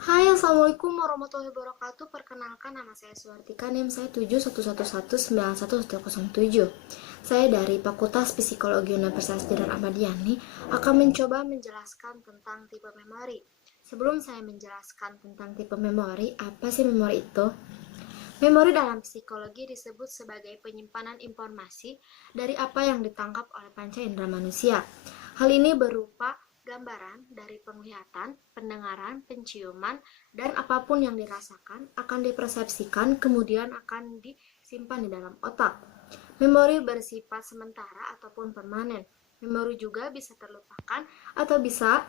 Hai, Assalamualaikum warahmatullahi wabarakatuh. Perkenalkan, nama saya Suartika, NIM saya 7111911107. Saya dari Fakultas Psikologi Universitas Jenderal Ahmad Yani akan mencoba menjelaskan tentang tipe memori. Sebelum saya menjelaskan tentang tipe memori, apa sih memori itu? Memori dalam psikologi disebut sebagai penyimpanan informasi dari apa yang ditangkap oleh panca indera manusia. Hal ini berupa gambaran dari penglihatan, pendengaran, penciuman, dan apapun yang dirasakan akan dipersepsikan kemudian akan disimpan di dalam otak. Memori bersifat sementara ataupun permanen. Memori juga bisa terlupakan atau bisa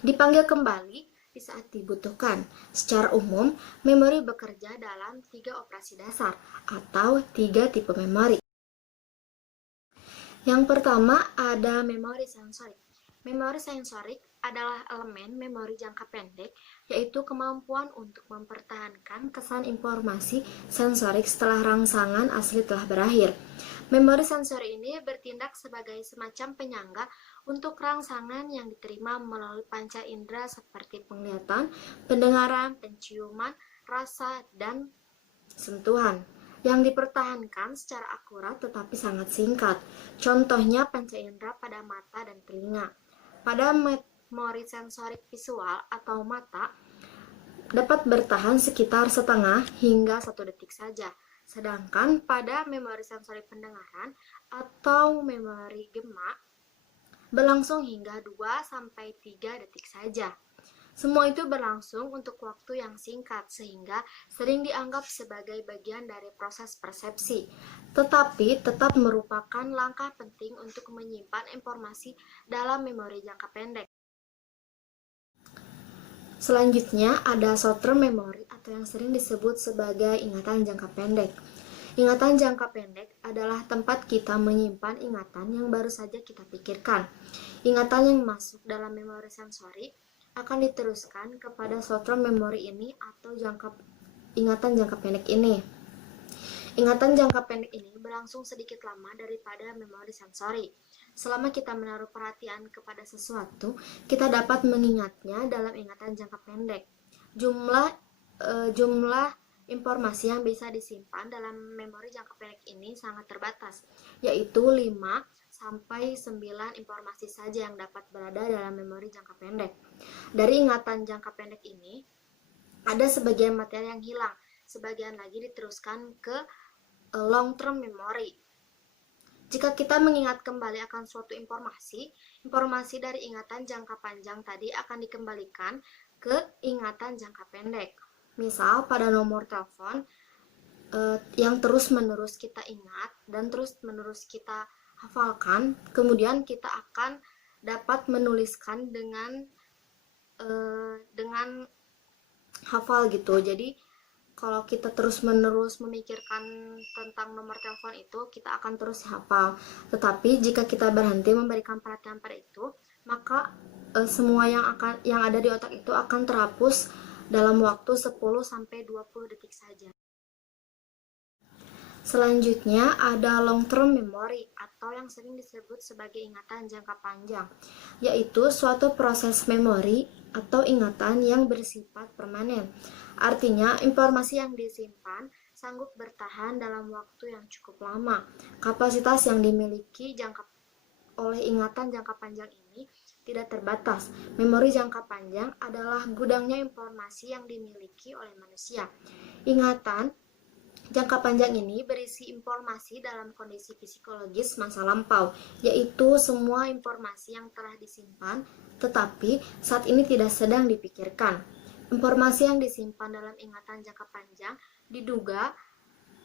dipanggil kembali di saat dibutuhkan. Secara umum, memori bekerja dalam 3 operasi dasar atau 3 tipe memori. Yang pertama ada memori sensorik. Memori sensorik adalah elemen memori jangka pendek, yaitu kemampuan untuk mempertahankan kesan informasi sensorik setelah rangsangan asli telah berakhir. Memori sensori ini bertindak sebagai semacam penyangga untuk rangsangan yang diterima melalui panca indera seperti penglihatan, pendengaran, penciuman, rasa, dan sentuhan yang dipertahankan secara akurat tetapi sangat singkat. Contohnya panca indera pada mata dan telinga. Pada memori sensorik visual atau mata dapat bertahan sekitar setengah hingga 1 detik saja. Sedangkan pada memori sensorik pendengaran atau memori gema berlangsung hingga 2-3 detik saja. Semua itu berlangsung untuk waktu yang singkat sehingga sering dianggap sebagai bagian dari proses persepsi, tetapi tetap merupakan langkah penting untuk menyimpan informasi dalam memori jangka pendek. Selanjutnya ada short-term memory atau yang sering disebut sebagai ingatan jangka pendek. Ingatan jangka pendek adalah tempat kita menyimpan ingatan yang baru saja kita pikirkan. Ingatan yang masuk dalam memori sensori akan diteruskan kepada short-term memory ini atau ingatan jangka pendek ini. Ingatan jangka pendek ini berlangsung sedikit lama daripada memori sensori. Selama kita menaruh perhatian kepada sesuatu, kita dapat mengingatnya dalam ingatan jangka pendek. Jumlah informasi yang bisa disimpan dalam memori jangka pendek ini sangat terbatas, yaitu 5 sampai 9 informasi saja yang dapat berada dalam memori jangka pendek. Dari ingatan jangka pendek ini, ada sebagian materi yang hilang, sebagian lagi diteruskan ke long term memory. Jika kita mengingat kembali akan suatu informasi dari ingatan jangka panjang tadi akan dikembalikan ke ingatan jangka pendek. Misal pada nomor telepon yang terus-menerus kita ingat dan terus-menerus kita hafalkan, kemudian kita akan dapat menuliskan dengan hafal gitu. Jadi kalau kita terus-menerus memikirkan tentang nomor telepon itu, kita akan terus hafal. Tetapi jika kita berhenti memberikan perhatian pada itu, maka semua yang ada di otak itu akan terhapus dalam waktu 10 sampai 20 detik saja. Selanjutnya ada long term memory atau yang sering disebut sebagai ingatan jangka panjang, yaitu suatu proses memori atau ingatan yang bersifat permanen. Artinya, informasi yang disimpan sanggup bertahan dalam waktu yang cukup lama. Kapasitas yang dimiliki oleh ingatan jangka panjang ini tidak terbatas. Memori jangka panjang adalah gudangnya informasi yang dimiliki oleh manusia. Ingatan jangka panjang ini berisi informasi dalam kondisi psikologis masa lampau, yaitu semua informasi yang telah disimpan tetapi saat ini tidak sedang dipikirkan. Informasi yang disimpan dalam ingatan jangka panjang diduga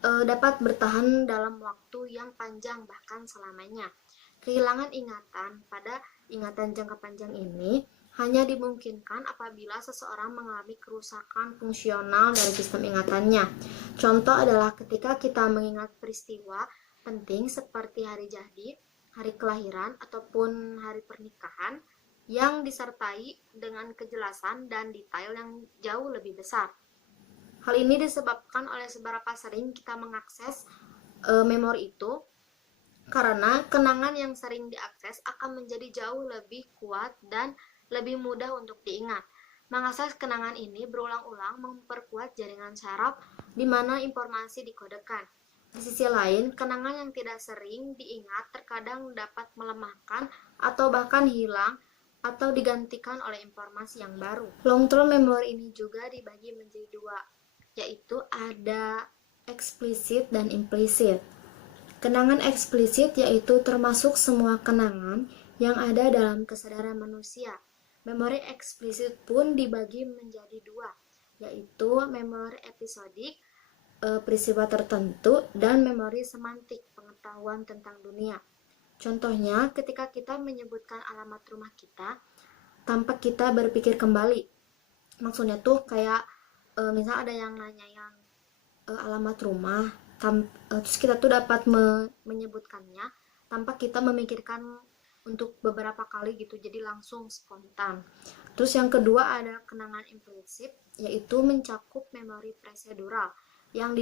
dapat bertahan dalam waktu yang panjang bahkan selamanya. Kehilangan ingatan pada ingatan jangka panjang ini hanya dimungkinkan apabila seseorang mengalami kerusakan fungsional dari sistem ingatannya. Contoh adalah ketika kita mengingat peristiwa penting seperti hari jadi, hari kelahiran, ataupun hari pernikahan yang disertai dengan kejelasan dan detail yang jauh lebih besar. Hal ini disebabkan oleh seberapa sering kita mengakses memori itu, karena kenangan yang sering diakses akan menjadi jauh lebih kuat dan lebih mudah untuk diingat. Mengakses kenangan ini berulang-ulang memperkuat jaringan saraf di mana informasi dikodekan. Di sisi lain, kenangan yang tidak sering diingat terkadang dapat melemahkan atau bahkan hilang atau digantikan oleh informasi yang baru. Long term memory ini juga dibagi menjadi dua, yaitu ada eksplisit dan implisit. Kenangan eksplisit yaitu termasuk semua kenangan yang ada dalam kesadaran manusia. Memori eksplisit pun dibagi menjadi dua, yaitu memori episodik, peristiwa tertentu, dan memori semantik, pengetahuan tentang dunia. Contohnya, ketika kita menyebutkan alamat rumah kita, tanpa kita berpikir kembali. Maksudnya tuh kayak misal ada yang nanyain alamat rumah, terus kita tuh dapat menyebutkannya tanpa kita memikirkan untuk beberapa kali gitu, jadi langsung spontan. Terus yang kedua ada kenangan implisit, yaitu mencakup memori prosedural yang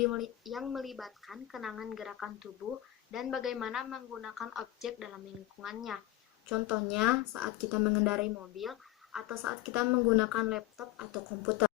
melibatkan kenangan gerakan tubuh dan bagaimana menggunakan objek dalam lingkungannya. Contohnya saat kita mengendarai mobil atau saat kita menggunakan laptop atau komputer.